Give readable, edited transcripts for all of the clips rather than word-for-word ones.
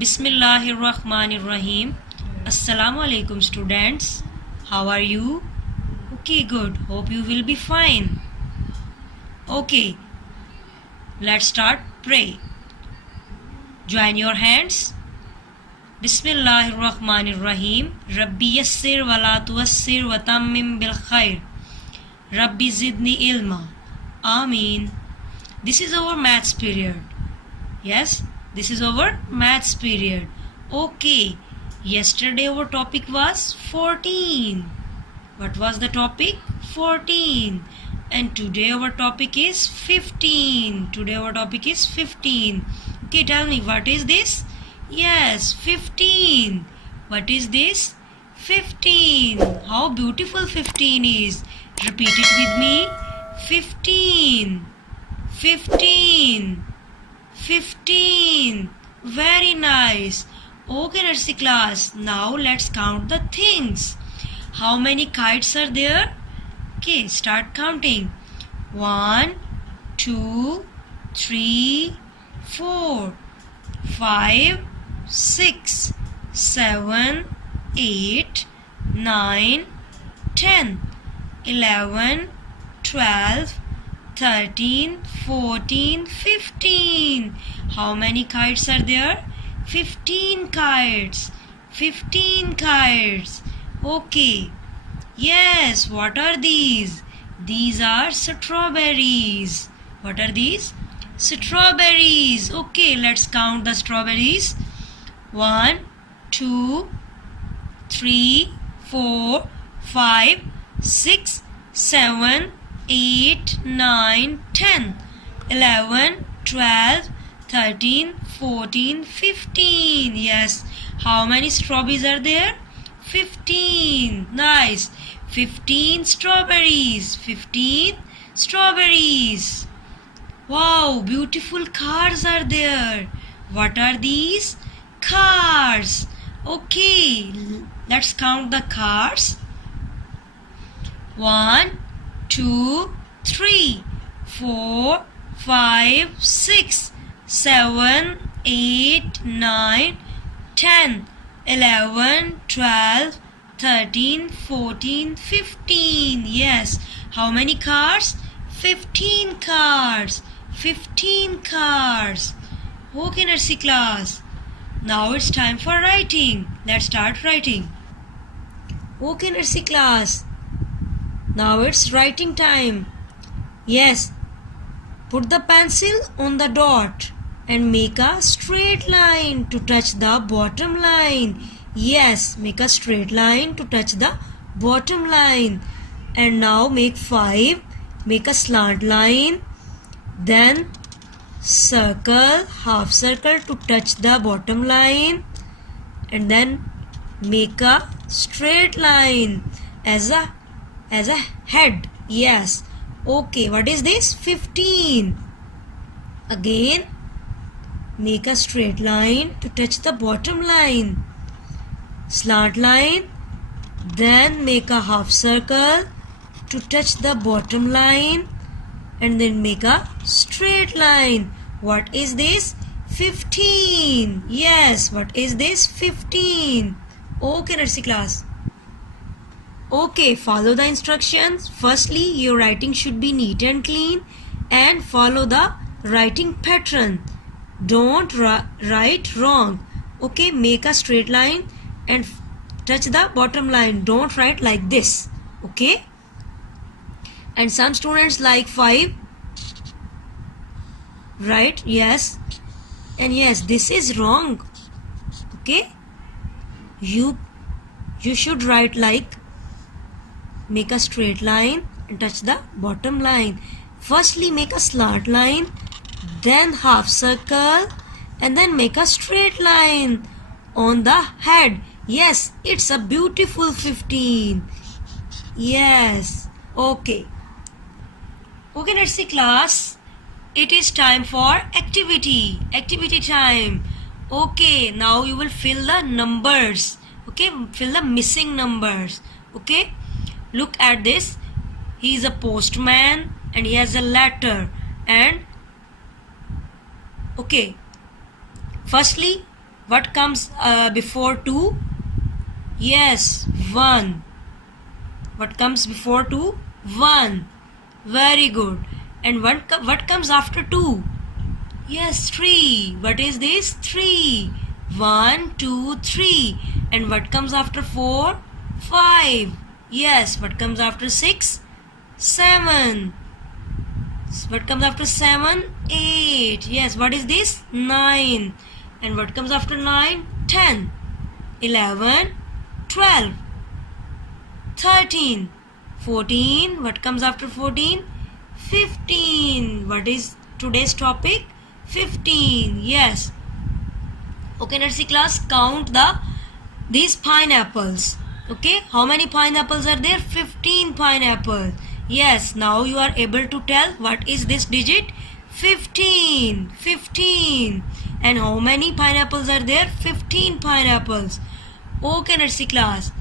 Bismillahirrahmanirrahim. Assalamu alaikum students. How are you? Okay, good. Hope you will be fine. Okay, let's start. Pray. Join your hands. Bismillahirrahmanirrahim. Rabbi yassir wa la tuwassir wa tammim bil khair. Rabbi zidni ilma. Ameen. This is our maths period. Yes, this is our maths period. Okay, yesterday our topic was 14. What was the topic? 14. And today our topic is 15. Today our topic is 15. Okay, tell me, what is this? Yes, 15. What is this? 15. How beautiful 15 is. Repeat it with me. 15. 15. 15. Very nice. Okay, nursery class. Now let's count the things. How many kites are there? Okay, start counting. 1, 2, 3, 4, 5, 6, 7, 8, 9, 10, 11, 12, 13, 14, 15. How many kites are there? 15 kites. 15 kites. Okay. Yes, what are these? These are strawberries. What are these? Strawberries. Okay, let's count the strawberries. 1, 2, 3, 4, 5, 6, 7, 8, 9, 10, 11, 12, 13, 14, 15. Yes. How many strawberries are there? 15. Nice. 15 strawberries. 15 strawberries. Wow, beautiful cars are there. What are these? Cars. Okay, let's count the cars. 1, 2, 3, 4, 5, 6, 7, 8, 9, 10, 11, 12, 13, 14, 15. Yes. How many cars? 15 cars. 15 cars. Okay, nursery class. Now it's time for writing. Let's start writing. Okay, nursery class. Now it's writing time. Yes. Put the pencil on the dot and make a straight line to touch the bottom line. Yes, make a straight line to touch the bottom line. And now make 5. Make a slant line. Then circle, half circle to touch the bottom line. And then make a straight line as a head. Yes. Okay, what is this? 15. Again, make a straight line to touch the bottom line. Slant line. Then make a half circle to touch the bottom line. And then make a straight line. What is this? 15. Yes, what is this? 15. Okay, nursery class. Okay, follow the instructions. Firstly, your writing should be neat and clean and follow the writing pattern. Don't write wrong. Okay, make a straight line and touch the bottom line. Don't write like this. Okay? And some students like 5. Right? Yes. And yes, this is wrong. Okay? You should write like, make a straight line and touch the bottom line. Firstly, make a slant line, then half circle, and then make a straight line on the head. Yes, it's a beautiful 15. Yes. Okay. Okay, nursery class. It is time for activity. Activity time. Okay, now you will fill the numbers. Okay, fill the missing numbers. Okay. Look at this. He is a postman and he has a letter. And okay, firstly What comes before 2? Yes, 1. What comes before 2? 1. Very good. And what comes after 2? Yes, 3. What is this? 3. 1, 2, 3. And what comes after 4? 5. Yes, what comes after 6? 7. What comes after 7? 8. Yes, what is this? 9. And what comes after 9? 10. 11. 12. 13. 14. What comes after 14? 15. What is today's topic? 15. Yes. Okay, nursery class, count these pineapples. Okay, how many pineapples are there? 15 pineapples. Yes, now you are able to tell what is this digit? 15. 15. And how many pineapples are there? 15 pineapples. Okay, nursery class.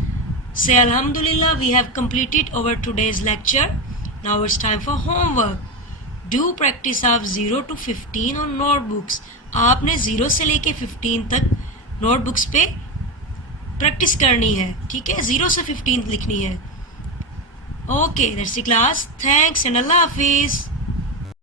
Say Alhamdulillah, we have completed our today's lecture. Now it's time for homework. Do practice of 0 to 15 on notebooks. आपने 0 से लेके 15 तक notebooks पे practice करनी है, ठीक है? 0 से 15 लिखनी है. Okay, nursery class, thanks and अल्लाह हाफिज़.